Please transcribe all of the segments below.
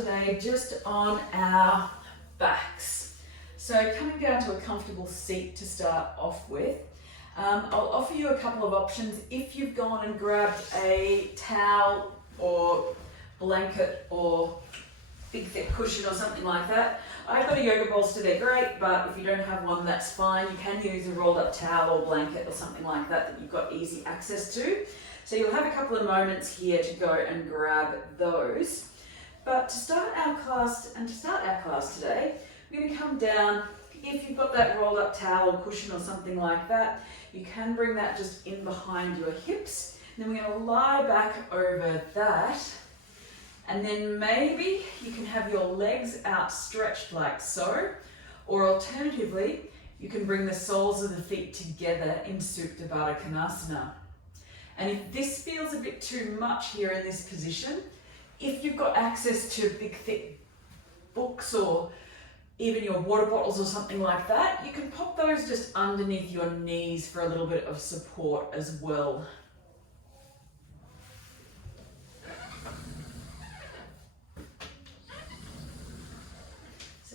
today just on our backs. So coming down to a comfortable seat to start off with. I'll offer you a couple of options. If you've gone and grabbed a towel or blanket or big thick cushion or something like that, I've got a yoga bolster, they're great, but if you don't have one, that's fine. You can use a rolled up towel or blanket or something like that that you've got easy access to. So you'll have a couple of moments here to go and grab those. But to start our class today, we're going to come down. If you've got that rolled up towel or cushion or something like that, you can bring that just in behind your hips. And then we're going to lie back over that. And then maybe you can have your legs outstretched like so, or alternatively, you can bring the soles of the feet together in Supta Baddha Konasana. And if this feels a bit too much here in this position, if you've got access to big thick books or even your water bottles or something like that, you can pop those just underneath your knees for a little bit of support as well.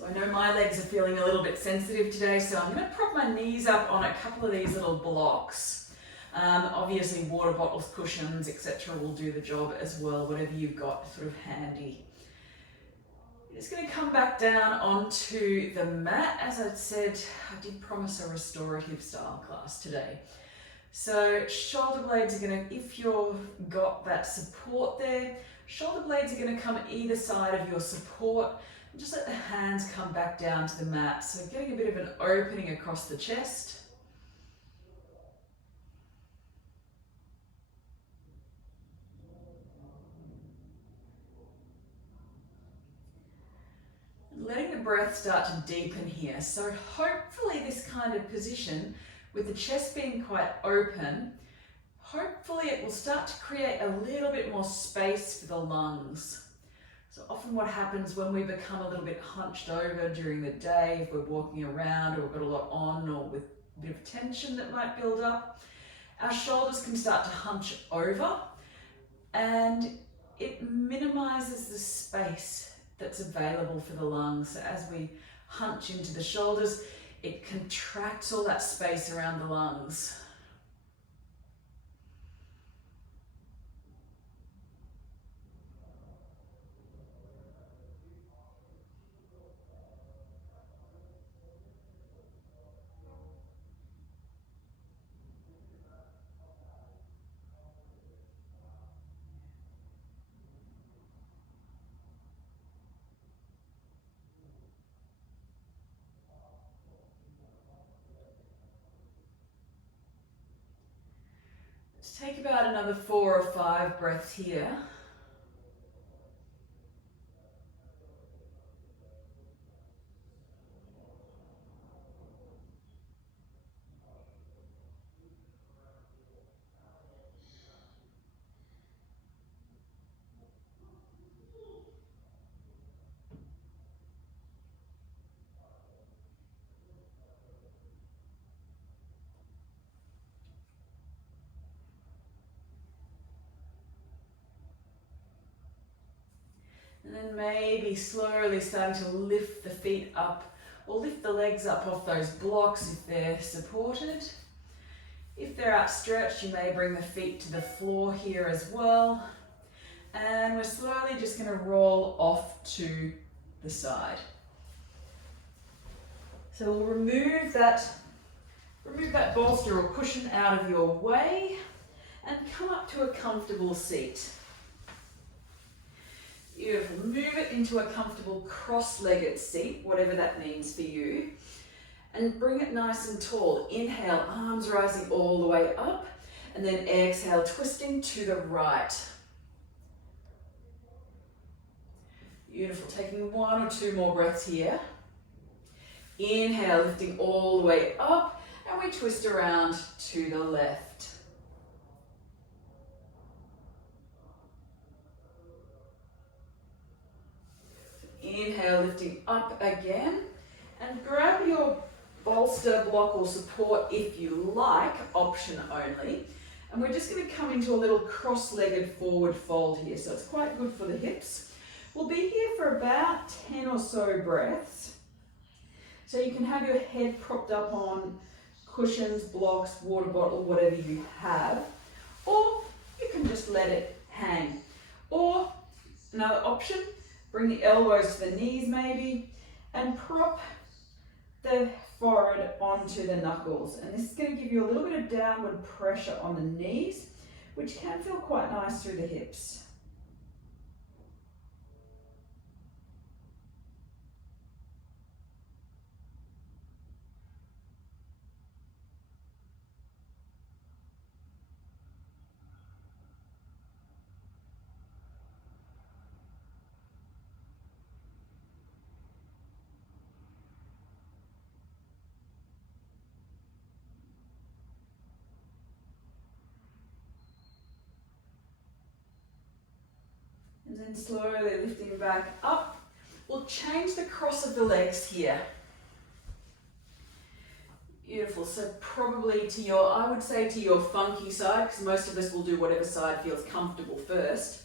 I know my legs are feeling a little bit sensitive today, so I'm going to prop my knees up on a couple of these little blocks. Obviously water bottles, cushions, etc. will do the job as well, whatever you've got sort of handy. I'm just going to come back down onto the mat. As I said, I did promise a restorative style class today. So shoulder blades are going to, if you've got that support there, shoulder blades are going to come either side of your support. Just let the hands come back down to the mat. So getting a bit of an opening across the chest. And letting the breath start to deepen here. So hopefully this kind of position with the chest being quite open, hopefully it will start to create a little bit more space for the lungs. So often what happens when we become a little bit hunched over during the day, if we're walking around or we've got a lot on or with a bit of tension that might build up, our shoulders can start to hunch over and it minimizes the space that's available for the lungs. So as we hunch into the shoulders, it contracts all that space around the lungs. Take about another 4 or 5 breaths here. And then maybe slowly starting to lift the feet up or lift the legs up off those blocks if they're supported. If they're outstretched, you may bring the feet to the floor here as well. And we're slowly just going to roll off to the side. So we'll remove that bolster or cushion out of your way and come up to a comfortable seat. Beautiful. Move it into a comfortable cross-legged seat, whatever that means for you. And bring it nice and tall. Inhale, arms rising all the way up. And then exhale, twisting to the right. Beautiful. Taking 1 or 2 more breaths here. Inhale, lifting all the way up. And we twist around to the left. Inhale, lifting up again, and grab your bolster, block or support if you like, option only. And we're just going to come into a little cross-legged forward fold here. So it's quite good for the hips. We'll be here for about 10 or so breaths. So you can have your head propped up on cushions, blocks, water bottle, whatever you have. Or you can just let it hang. Or another option, bring the elbows to the knees maybe, and prop the forehead onto the knuckles. And this is going to give you a little bit of downward pressure on the knees, which can feel quite nice through the hips. And then slowly lifting back up. We'll change the cross of the legs here. Beautiful, so probably to your, I would say to your funky side, because most of us will do whatever side feels comfortable first.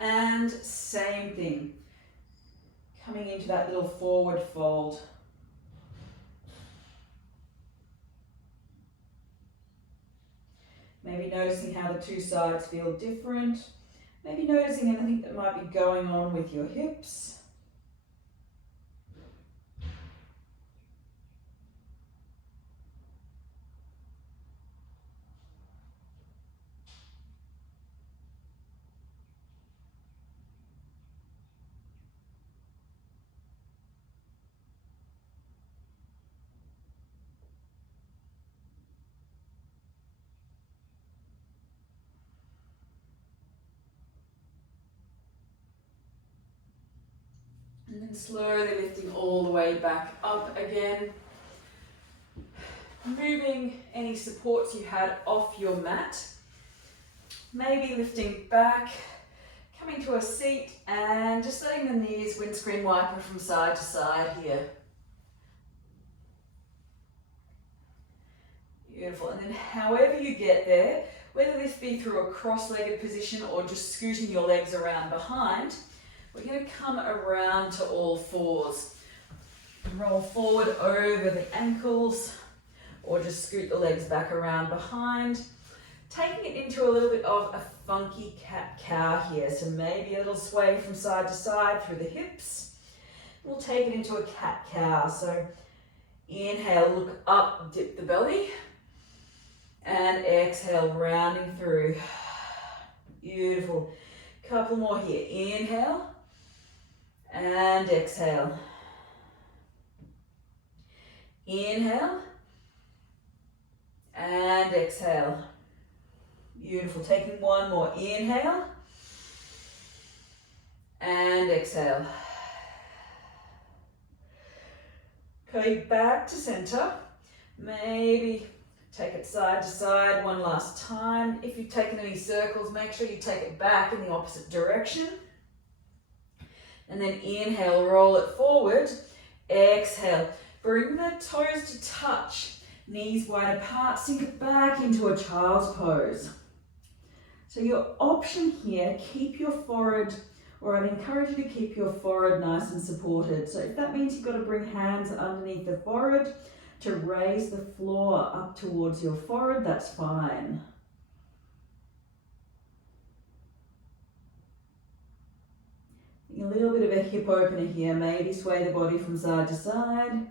And same thing, coming into that little forward fold. Maybe noticing how the two sides feel different. Maybe noticing anything that might be going on with your hips. And then slowly lifting all the way back up again. Moving any supports you had off your mat. Maybe lifting back, coming to a seat and just letting the knees windscreen wiper from side to side here. Beautiful, and then however you get there, whether this be through a cross-legged position or just scooting your legs around behind, we're going to come around to all fours. Roll forward over the ankles or just scoot the legs back around behind. Taking it into a little bit of a funky cat-cow here. So maybe a little sway from side to side through the hips. We'll take it into a cat-cow. So inhale, look up, dip the belly. And exhale, rounding through. Beautiful. Couple more here. Inhale. And exhale. Inhale. And exhale. Beautiful. Taking one more. Inhale. And exhale. Going back to center. Maybe take it side to side one last time. If you've taken any circles, make sure you take it back in the opposite direction. And then inhale, roll it forward. Exhale. Bring the toes to touch. Knees wide apart. Sink it back into a child's pose. So your option here, keep your forehead, or I'd encourage you to keep your forehead nice and supported. So if that means you've got to bring hands underneath the forehead to raise the floor up towards your forehead, that's fine. A little bit of a hip opener here, maybe sway the body from side to side.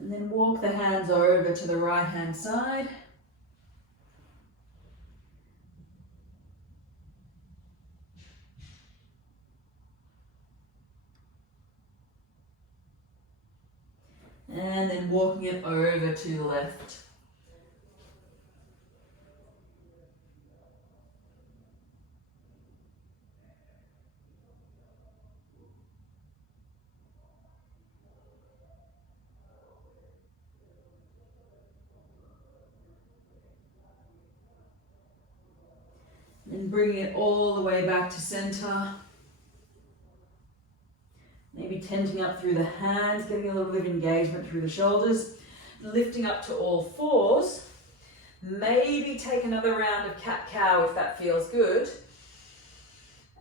And then walk the hands over to the right hand side. And then walking it over to the left. And bringing it all the way back to center. Maybe tenting up through the hands, getting a little bit of engagement through the shoulders. Lifting up to all fours. Maybe take another round of cat-cow if that feels good.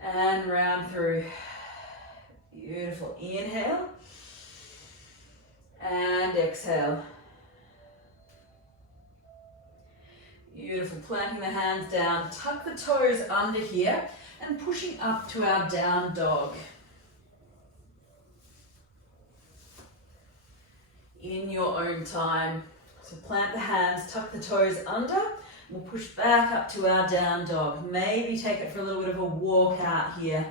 And round through. Beautiful. Inhale. And exhale. Beautiful. Planting the hands down. Tuck the toes under here and pushing up to our down dog. In your own time. So plant the hands, tuck the toes under. We'll push back up to our down dog. Maybe take it for a little bit of a walk out here.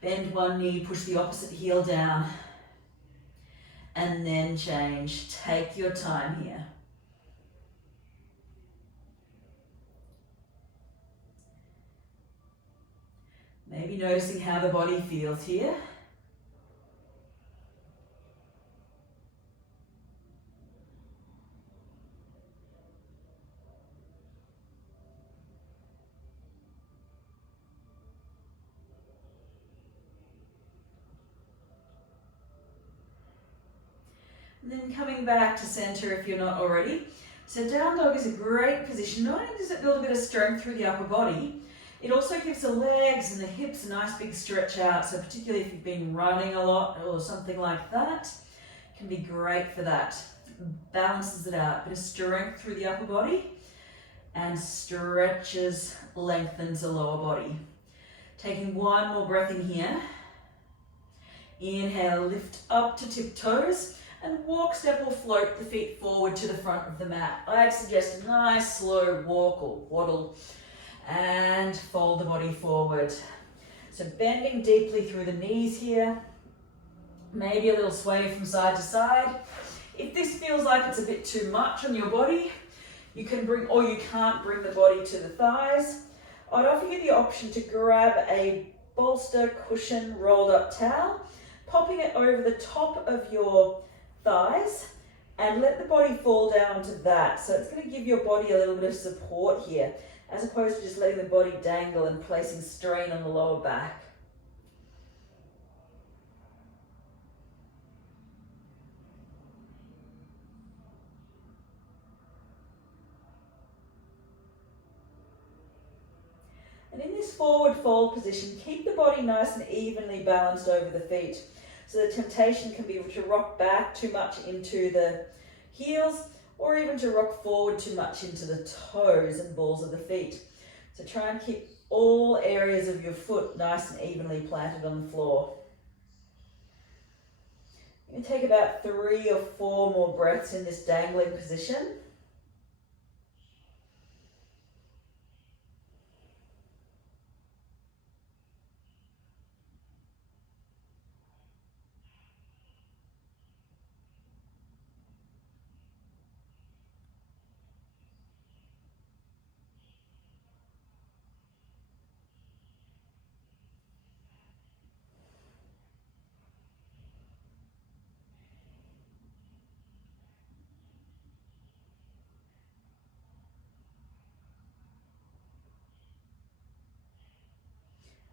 Bend one knee, push the opposite heel down. And then change. Take your time here. Maybe noticing how the body feels here. And then coming back to center if you're not already. So down dog is a great position. Not only does it build a bit of strength through the upper body, it also gives the legs and the hips a nice big stretch out. So particularly if you've been running a lot or something like that, it can be great for that. Balances it out. Bit of strength through the upper body and stretches, lengthens the lower body. Taking one more breath in here. Inhale, lift up to tiptoes. And walk, step or float the feet forward to the front of the mat. I'd suggest a nice slow walk or waddle and fold the body forward. So bending deeply through the knees here. Maybe a little sway from side to side. If this feels like it's a bit too much on your body, you can bring, or you can't bring the body to the thighs. I'd offer you the option to grab a bolster, cushion, rolled up towel, popping it over the top of your thighs and let the body fall down to that. So it's going to give your body a little bit of support here as opposed to just letting the body dangle and placing strain on the lower back. And in this forward fold position, keep the body nice and evenly balanced over the feet. So the temptation can be to rock back too much into the heels or even to rock forward too much into the toes and balls of the feet. So try and keep all areas of your foot nice and evenly planted on the floor. You can take about 3 or 4 more breaths in this dangling position.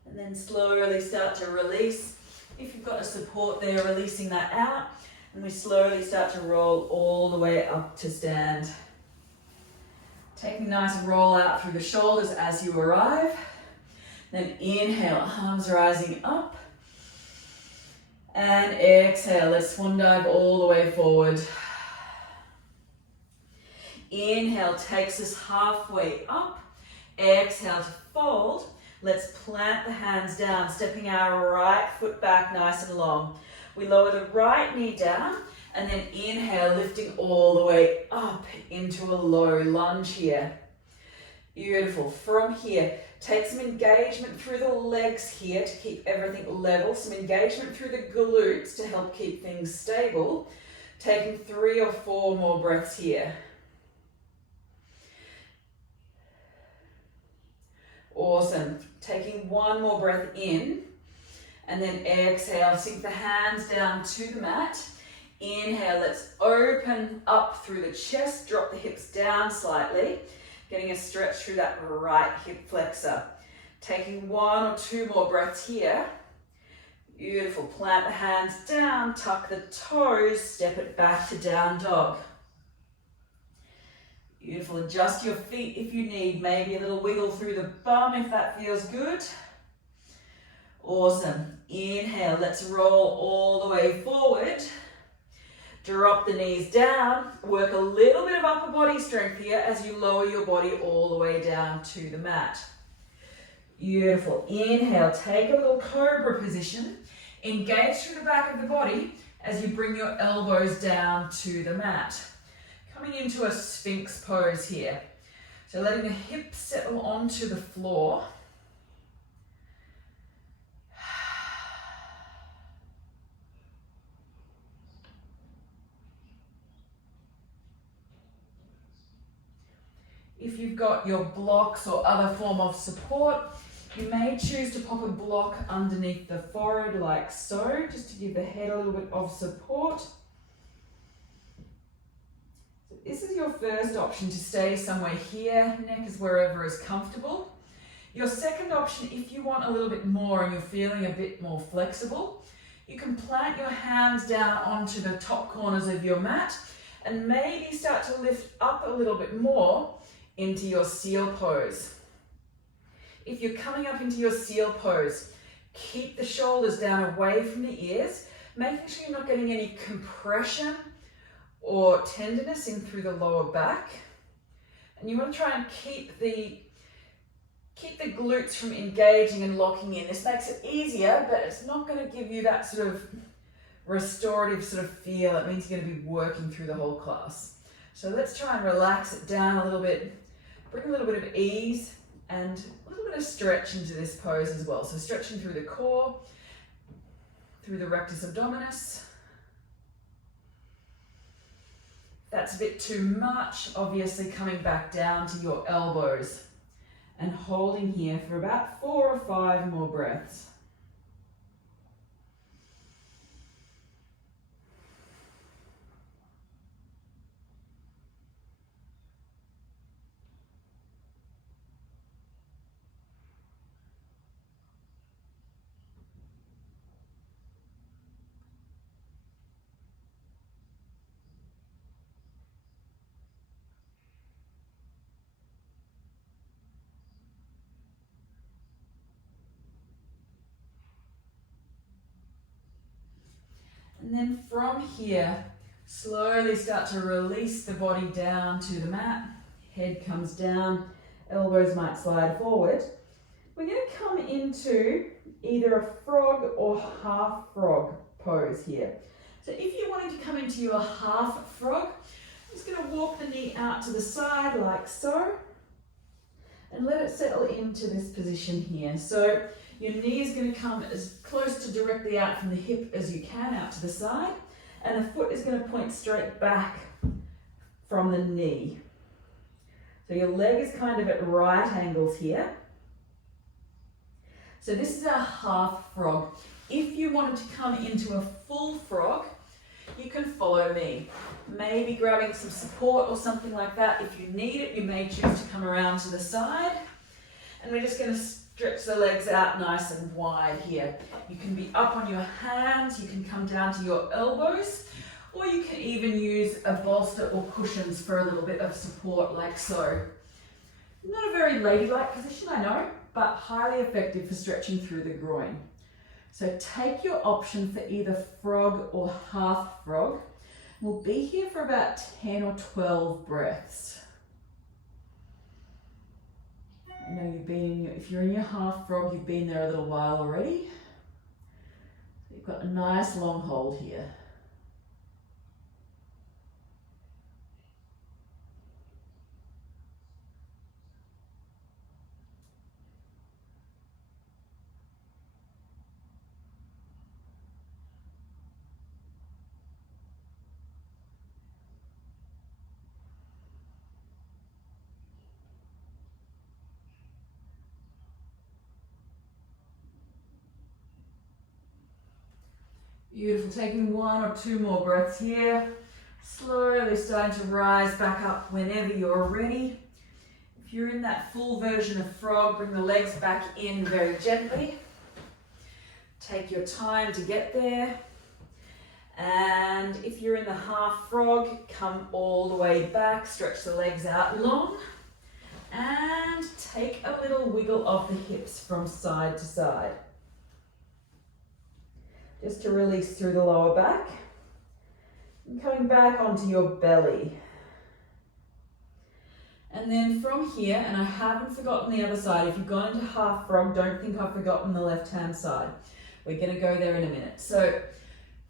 And then slowly start to release. If you've got a support there, releasing that out. And we slowly start to roll all the way up to stand. Taking a nice roll out through the shoulders as you arrive. Then inhale, arms rising up. And exhale, let's swan dive all the way forward. Inhale takes us halfway up. Exhale to fold. Let's plant the hands down, stepping our right foot back nice and long. We lower the right knee down and then inhale, lifting all the way up into a low lunge here. Beautiful. From here, take some engagement through the legs here to keep everything level, some engagement through the glutes to help keep things stable. Taking 3 or 4 more breaths here. Awesome. Taking 1 more breath in and then exhale, sink the hands down to the mat. Inhale, let's open up through the chest, drop the hips down slightly, getting a stretch through that right hip flexor. Taking 1 or 2 more breaths here. Beautiful. Plant the hands down, tuck the toes, step it back to down dog. Beautiful. Adjust your feet if you need. Maybe a little wiggle through the bum if that feels good. Awesome. Inhale. Let's roll all the way forward. Drop the knees down. Work a little bit of upper body strength here as you lower your body all the way down to the mat. Beautiful. Inhale. Take a little cobra position. Engage through the back of the body as you bring your elbows down to the mat. Coming into a sphinx pose here. So letting the hips settle onto the floor. If you've got your blocks or other form of support, you may choose to pop a block underneath the forehead like so, just to give the head a little bit of support. So this is your first option, to stay somewhere here. Neck is wherever is comfortable. Your second option, if you want a little bit more and you're feeling a bit more flexible, you can plant your hands down onto the top corners of your mat and maybe start to lift up a little bit more into your seal pose. If you're coming up into your seal pose, keep the shoulders down away from the ears, making sure you're not getting any compression or tenderness in through the lower back. And you want to try and keep the glutes from engaging and locking in. This makes it easier, but it's not going to give you that sort of restorative sort of feel. It means you're going to be working through the whole class. So let's try and relax it down a little bit, bring a little bit of ease and a little bit of stretch into this pose as well. So stretching through the core, through the rectus abdominis. If that's a bit too much, obviously coming back down to your elbows and holding here for about 4 or 5 more breaths. And then from here, slowly start to release the body down to the mat. Head comes down, elbows might slide forward. We're going to come into either a frog or half frog pose here. So if you're wanting to come into your half frog, I'm just going to walk the knee out to the side like so, and let it settle into this position here. So your knee is going to come as close to directly out from the hip as you can, out to the side, and the foot is going to point straight back from the knee. So your leg is kind of at right angles here. So this is our half frog. If you wanted to come into a full frog, you can follow me. Maybe grabbing some support or something like that. If you need it, you may choose to come around to the side. And we're just going to stretch the legs out nice and wide here. You can be up on your hands, you can come down to your elbows, or you can even use a bolster or cushions for a little bit of support like so. Not a very ladylike position, I know, but highly effective for stretching through the groin. So take your option for either frog or half frog. We'll be here for about 10 or 12 breaths. I know you've been if you're in your half frog, you've been there a little while already. So you've got a nice long hold here. Beautiful, taking 1 or 2 more breaths here. Slowly starting to rise back up whenever you're ready. If you're in that full version of frog, bring the legs back in very gently. Take your time to get there. And if you're in the half frog, come all the way back, stretch the legs out long, and take a little wiggle of the hips from side to side. Just to release through the lower back. And coming back onto your belly. And then from here, and I haven't forgotten the other side, if you've gone into half frog, don't think I've forgotten the left-hand side. We're going to go there in a minute. So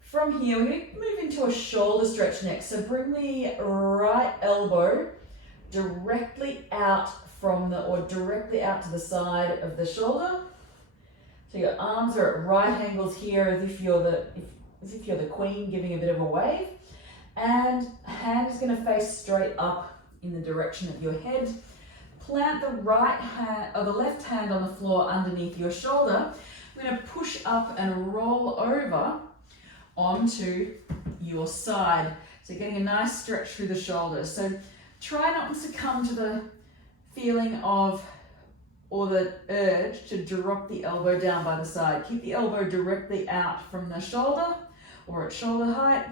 from here, we move into a shoulder stretch next. So bring the right elbow directly out directly out to the side of the shoulder. So your arms are at right angles here, as if you're the queen giving a bit of a wave. And hand is going to face straight up in the direction of your head. Plant the right hand or the left hand on the floor underneath your shoulder. I'm going to push up and roll over onto your side. So getting a nice stretch through the shoulders. So try not to succumb to the feeling of or the urge to drop the elbow down by the side. Keep the elbow directly out from the shoulder or at shoulder height.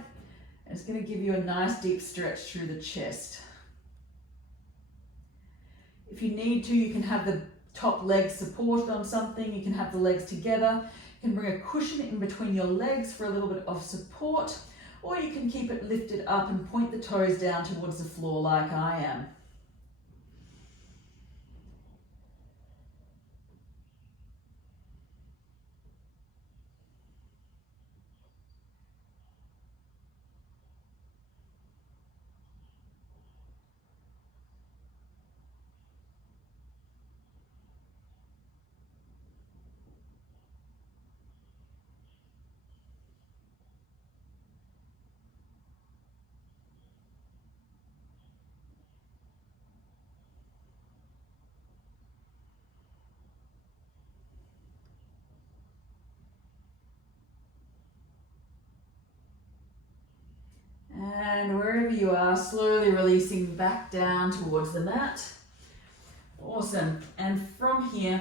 And it's going to give you a nice deep stretch through the chest. If you need to, you can have the top legs supported on something. You can have the legs together. You can bring a cushion in between your legs for a little bit of support, or you can keep it lifted up and point the toes down towards the floor like I am. And wherever you are, slowly releasing back down towards the mat. Awesome. And from here,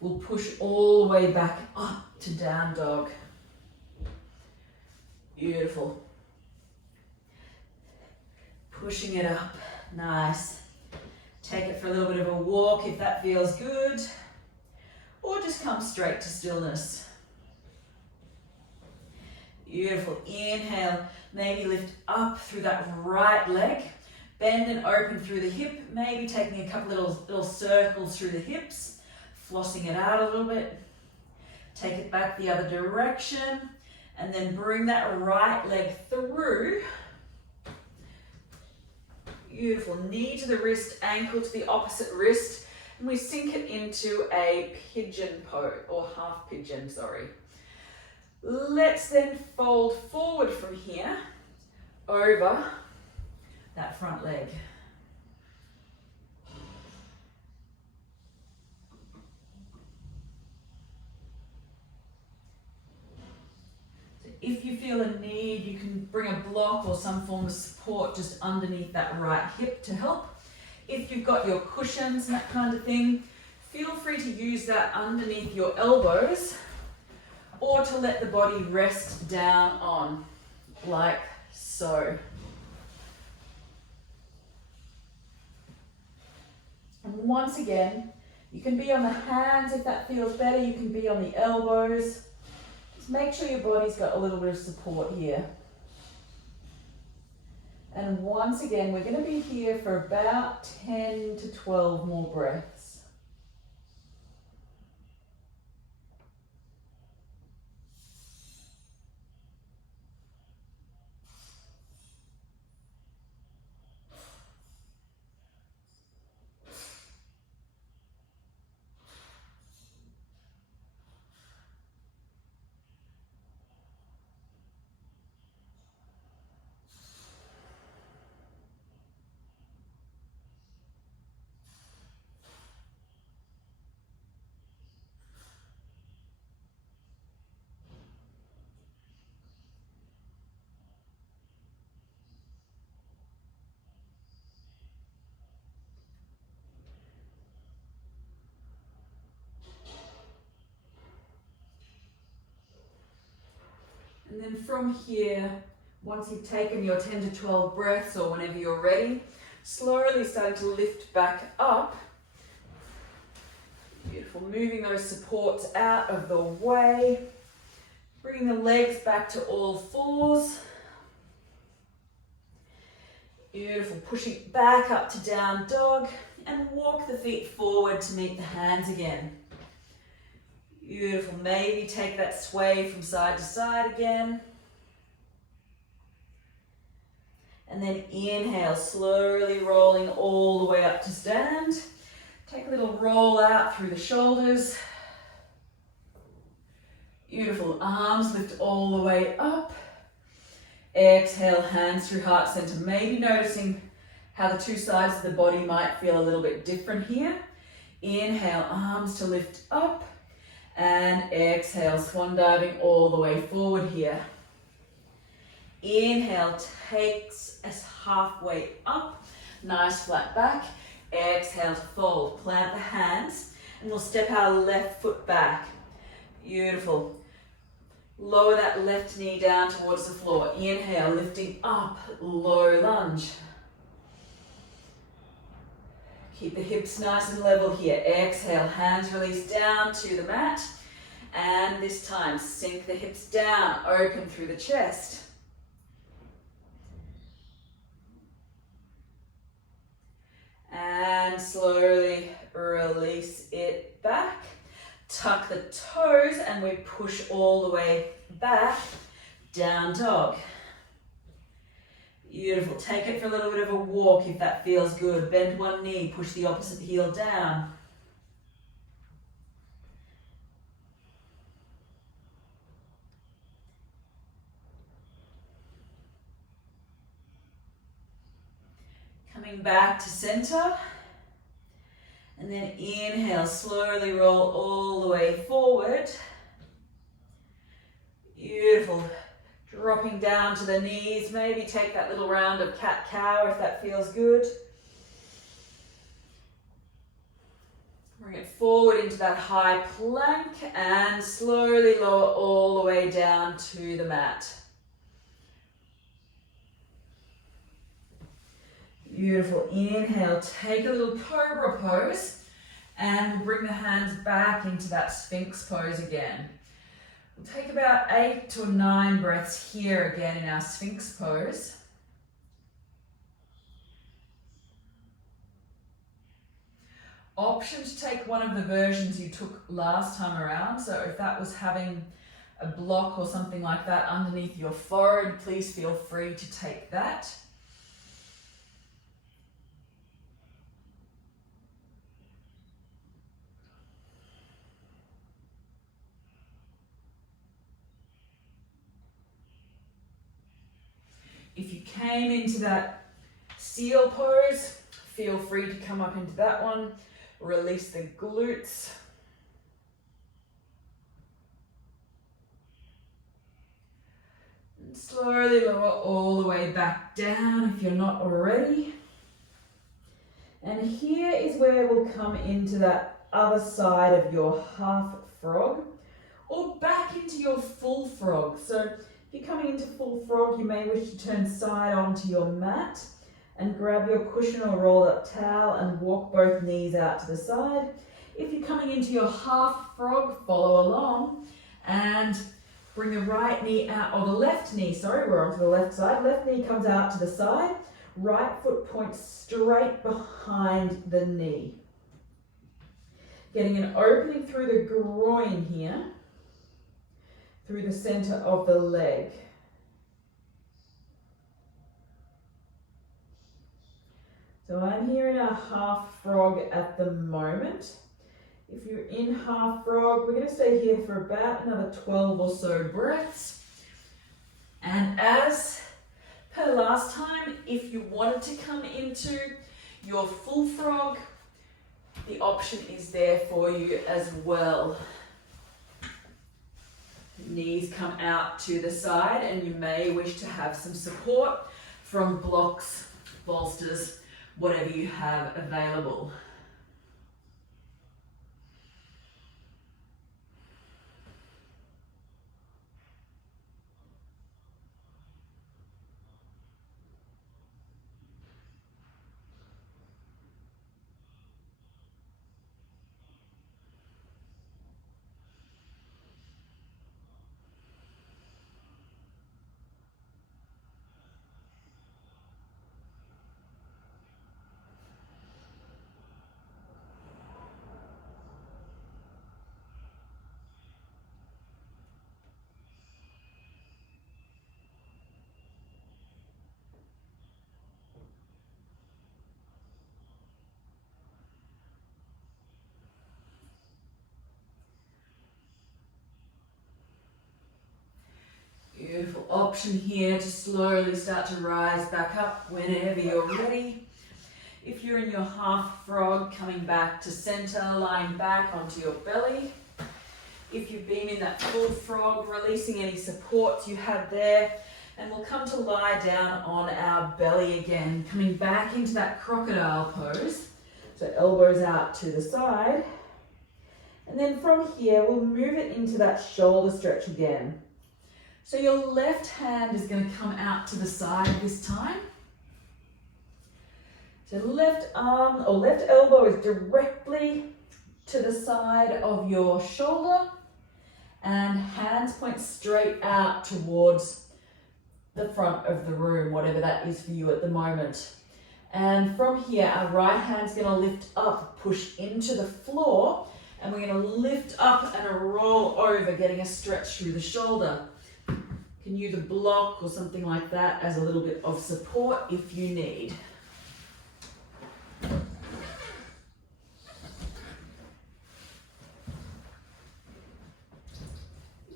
we'll push all the way back up to down dog. Beautiful. Pushing it up. Nice. Take it for a little bit of a walk if that feels good. Or just come straight to stillness. Beautiful. Inhale. Maybe lift up through that right leg. Bend and open through the hip. Maybe taking a couple little circles through the hips. Flossing it out a little bit. Take it back the other direction. And then bring that right leg through. Beautiful. Knee to the wrist, ankle to the opposite wrist. And we sink it into a pigeon pose, or half pigeon, sorry. Let's then fold forward from here over that front leg. So if you feel a need, you can bring a block or some form of support just underneath that right hip to help. If you've got your cushions and that kind of thing, feel free to use that underneath your elbows, or to let the body rest down on, like so. And once again, you can be on the hands if that feels better, you can be on the elbows. Just make sure your body's got a little bit of support here. And once again, we're going to be here for about 10 to 12 more breaths. And then from here, once you've taken your 10 to 12 breaths or whenever you're ready, slowly starting to lift back up. Beautiful, moving those supports out of the way. Bringing the legs back to all fours. Beautiful, pushing back up to down dog and walk the feet forward to meet the hands again. Beautiful, maybe take that sway from side to side again. And then inhale, slowly rolling all the way up to stand. Take a little roll out through the shoulders. Beautiful, arms lift all the way up. Exhale, hands through heart center. Maybe noticing how the two sides of the body might feel a little bit different here. Inhale, arms to lift up. And exhale, swan diving all the way forward here. Inhale, takes us halfway up. Nice flat back. Exhale to fold. Plant the hands and we'll step our left foot back. Beautiful. Lower that left knee down towards the floor. Inhale, lifting up, low lunge. Keep the hips nice and level here. Exhale, hands release down to the mat. And this time, sink the hips down, open through the chest. And slowly release it back. Tuck the toes and we push all the way back, down dog. Beautiful, take it for a little bit of a walk if that feels good. Bend one knee, push the opposite heel down. Coming back to center. And then inhale, slowly roll all the way forward. Beautiful. Dropping down to the knees. Maybe take that little round of cat-cow if that feels good. Bring it forward into that high plank and slowly lower all the way down to the mat. Beautiful. Inhale, take a little cobra pose and bring the hands back into that Sphinx pose again. We'll take about 8 to 9 breaths here again in our Sphinx pose. Option to take one of the versions you took last time around. So if that was having a block or something like that underneath your forehead, please feel free to take that. If you came into that seal pose, feel free to come up into that one. Release the glutes. And slowly lower all the way back down if you're not already. And here is where we'll come into that other side of your half frog or back into your full frog. So if you're coming into full frog, you may wish to turn side onto your mat and grab your cushion or rolled up towel and walk both knees out to the side. If you're coming into your half frog, follow along and bring the right knee out, or the left knee, sorry, we're onto the left side. Left knee comes out to the side, right foot points straight behind the knee. Getting an opening through the groin here, through the center of the leg. So I'm here in a half frog at the moment. If you're in half frog, we're going to stay here for about another 12 or so breaths. And as per last time, if you wanted to come into your full frog, the option is there for you as well. Knees come out to the side and you may wish to have some support from blocks, bolsters, whatever you have available. option here to slowly start to rise back up whenever you're ready. If you're in your half frog, coming back to center, lying back onto your belly. If you've been in that full frog, releasing any supports you had there, and we'll come to lie down on our belly again, coming back into that crocodile pose. So elbows out to the side. And then from here, we'll move it into that shoulder stretch again. So your left hand is going to come out to the side this time. So left arm or left elbow is directly to the side of your shoulder, and hands point straight out towards the front of the room, whatever that is for you at the moment. And from here, our right hand's going to lift up, push into the floor, and we're going to lift up and a roll over, getting a stretch through the shoulder. You can use a block or something like that as a little bit of support if you need.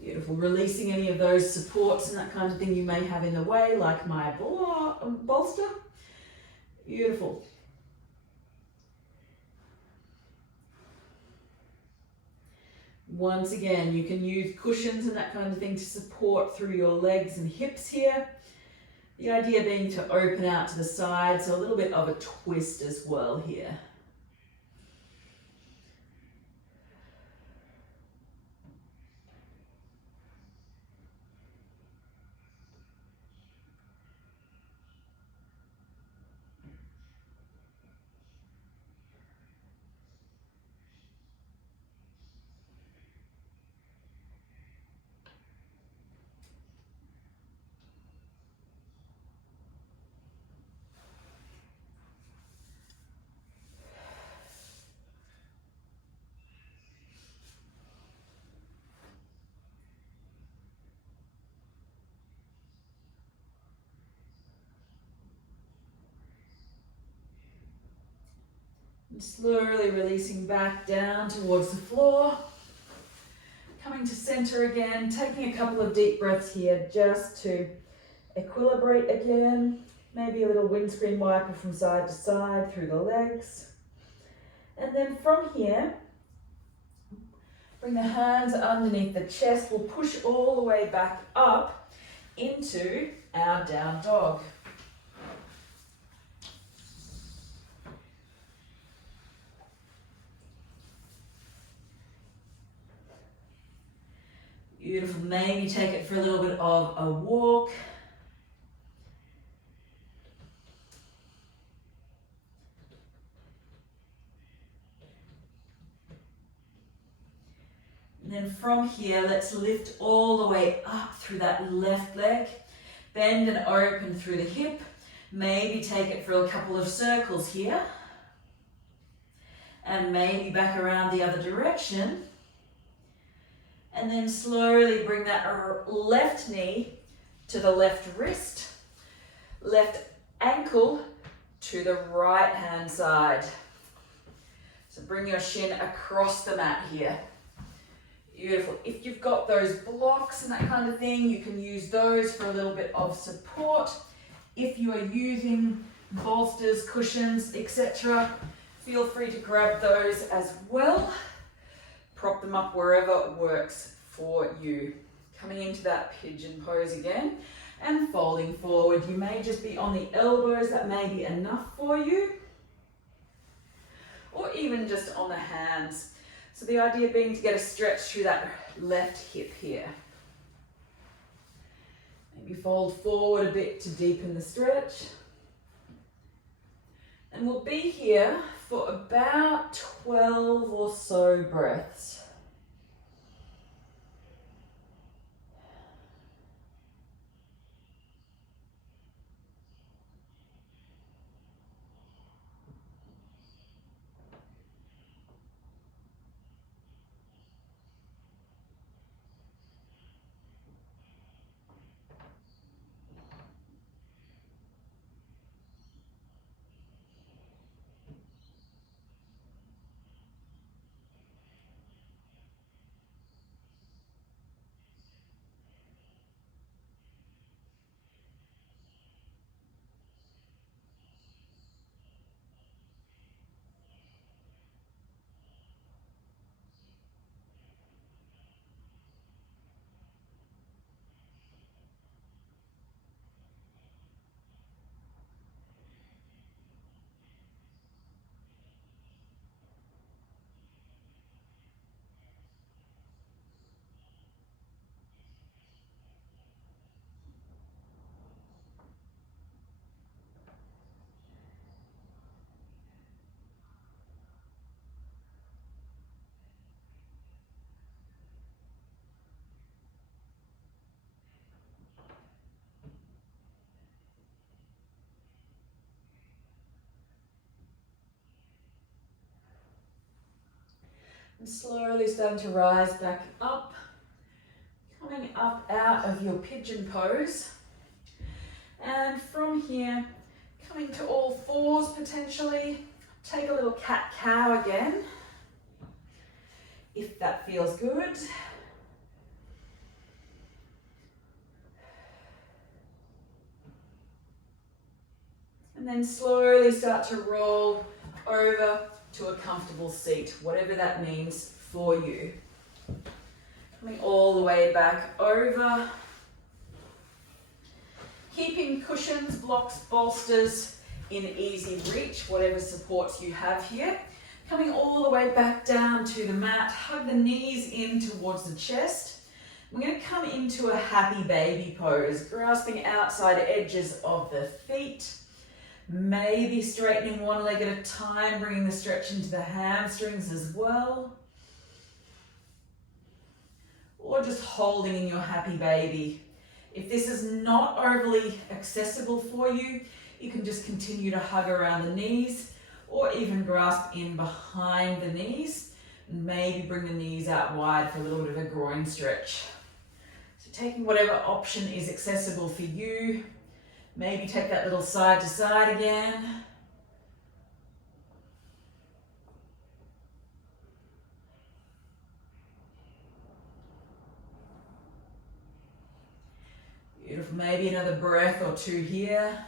Beautiful. Releasing any of those supports and that kind of thing you may have in the way, like my bolster. Beautiful. Once again, you can use cushions and that kind of thing to support through your legs and hips here. The idea being to open out to the side, so a little bit of a twist as well here. And slowly releasing back down towards the floor. Coming to center again, taking a couple of deep breaths here just to equilibrate again. Maybe a little windscreen wiper from side to side through the legs. And then from here, bring the hands underneath the chest. We'll push all the way back up into our down dog. Beautiful. Maybe take it for a little bit of a walk. And then from here, let's lift all the way up through that left leg. Bend and open through the hip. Maybe take it for a couple of circles here. And maybe back around the other direction. And then slowly bring that left knee to the left wrist, left ankle to the right hand side. So bring your shin across the mat here. Beautiful. If you've got those blocks and that kind of thing, you can use those for a little bit of support. If you are using bolsters, cushions, etc., feel free to grab those as well. Prop them up wherever works for you. Coming into that pigeon pose again and folding forward. You may just be on the elbows, that may be enough for you. Or even just on the hands. So the idea being to get a stretch through that left hip here. Maybe fold forward a bit to deepen the stretch. And we'll be here for about 12 or so breaths. And slowly starting to rise back up, coming up out of your pigeon pose. And from here, coming to all fours potentially. Take a little cat-cow again, if that feels good. And then slowly start to roll over to a comfortable seat, whatever that means for you. Coming all the way back over. Keeping cushions, blocks, bolsters in easy reach, whatever supports you have here. Coming all the way back down to the mat, hug the knees in towards the chest. We're going to come into a happy baby pose, grasping outside edges of the feet. Maybe straightening one leg at a time, bringing the stretch into the hamstrings as well. Or just holding in your happy baby. If this is not overly accessible for you, you can just continue to hug around the knees or even grasp in behind the knees. And maybe bring the knees out wide for a little bit of a groin stretch. So taking whatever option is accessible for you. Maybe take that little side to side again. Beautiful, maybe another breath or two here.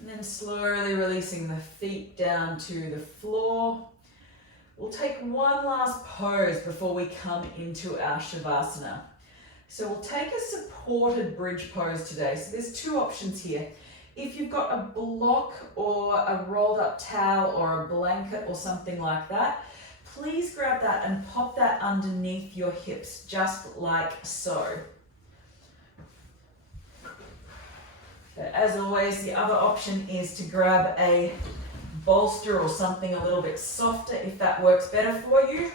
And then slowly releasing the feet down to the floor. We'll take one last pose before we come into our Shavasana. So we'll take a supported bridge pose today. So there's two options here. If you've got a block or a rolled up towel or a blanket or something like that, please grab that and pop that underneath your hips, just like so. As always, the other option is to grab a bolster or something a little bit softer if that works better for you.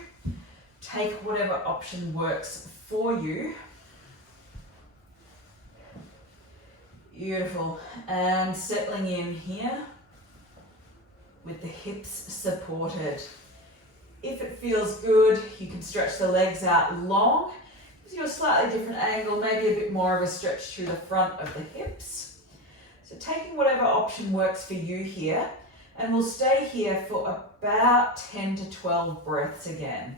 Take whatever option works for you. Beautiful. And settling in here with the hips supported. If it feels good, you can stretch the legs out long. Gives you a slightly different angle, maybe a bit more of a stretch through the front of the hips. So taking whatever option works for you here, and we'll stay here for about 10 to 12 breaths again.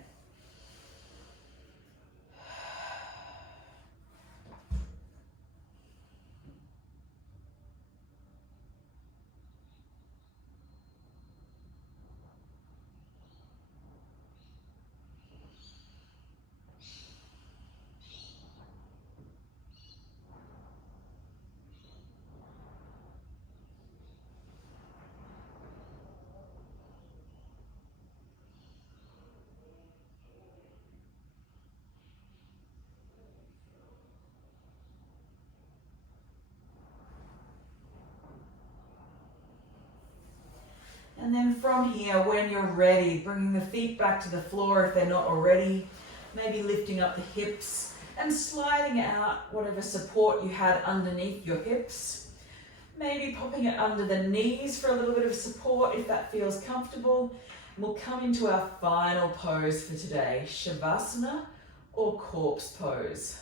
And then from here, when you're ready, bringing the feet back to the floor if they're not already, maybe lifting up the hips and sliding out whatever support you had underneath your hips. Maybe popping it under the knees for a little bit of support if that feels comfortable. And we'll come into our final pose for today, Shavasana or corpse pose.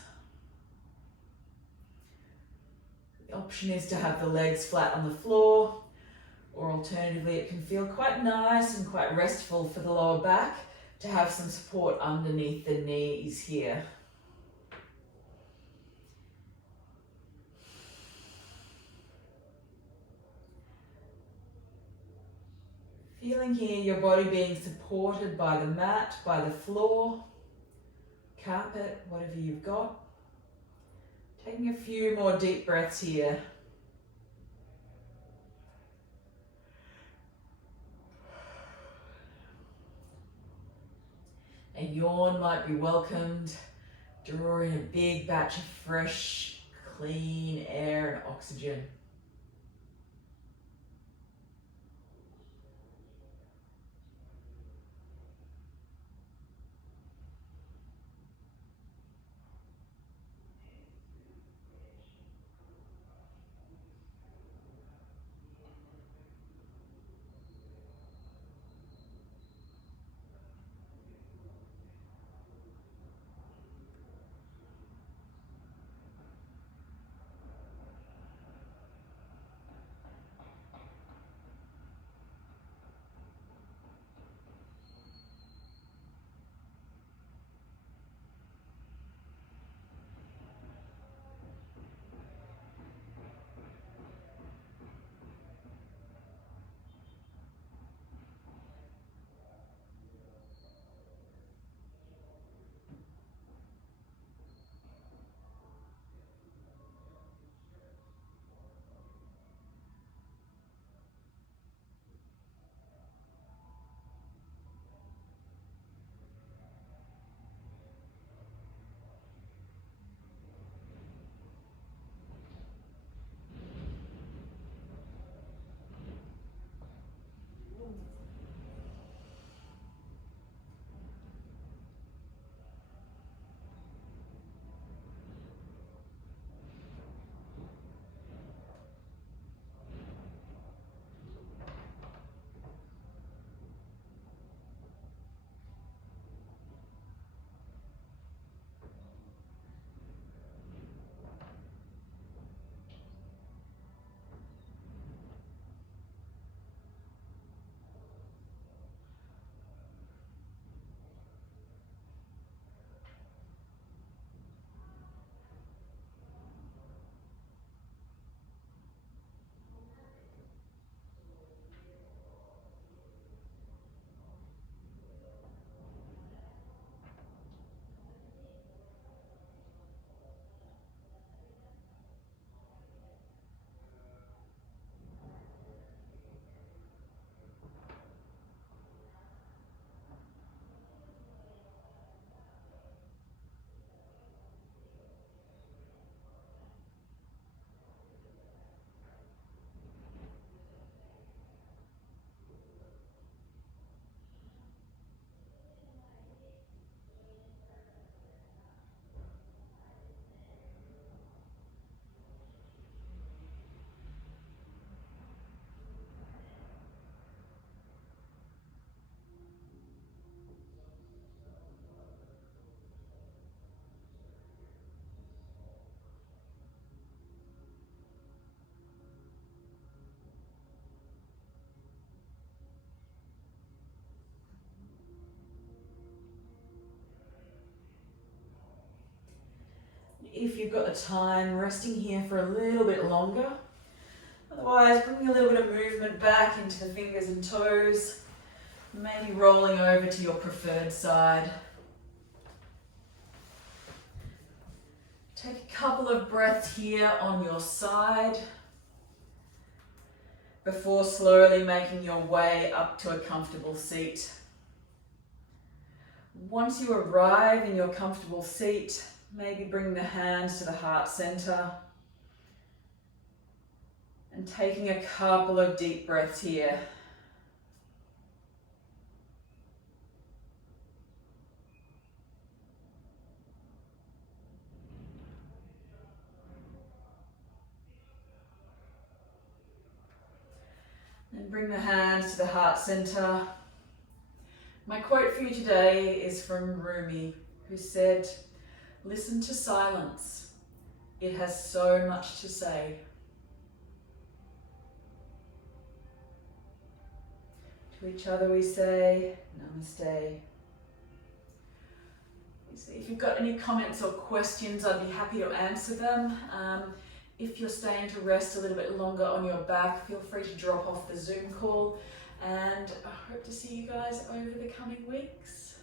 The option is to have the legs flat on the floor, or alternatively it can feel quite nice and quite restful for the lower back to have some support underneath the knees here. Feeling here your body being supported by the mat, by the floor, carpet, whatever you've got. Taking a few more deep breaths here. A yawn might be welcomed. Draw in a big batch of fresh, clean air and oxygen. if you've got the time, resting here for a little bit longer. Otherwise, bringing a little bit of movement back into the fingers and toes, maybe rolling over to your preferred side. Take a couple of breaths here on your side before slowly making your way up to a comfortable seat. Once you arrive in your comfortable seat, maybe bring the hands to the heart center and taking a couple of deep breaths here. And bring the hands to the heart center. My quote for you today is from Rumi, who said, "Listen to silence. It has so much to say." To each other we say, Namaste. If you've got any comments or questions, I'd be happy to answer them. If you're staying to rest a little bit longer on your back, feel free to drop off the Zoom call, and I hope to see you guys over the coming weeks.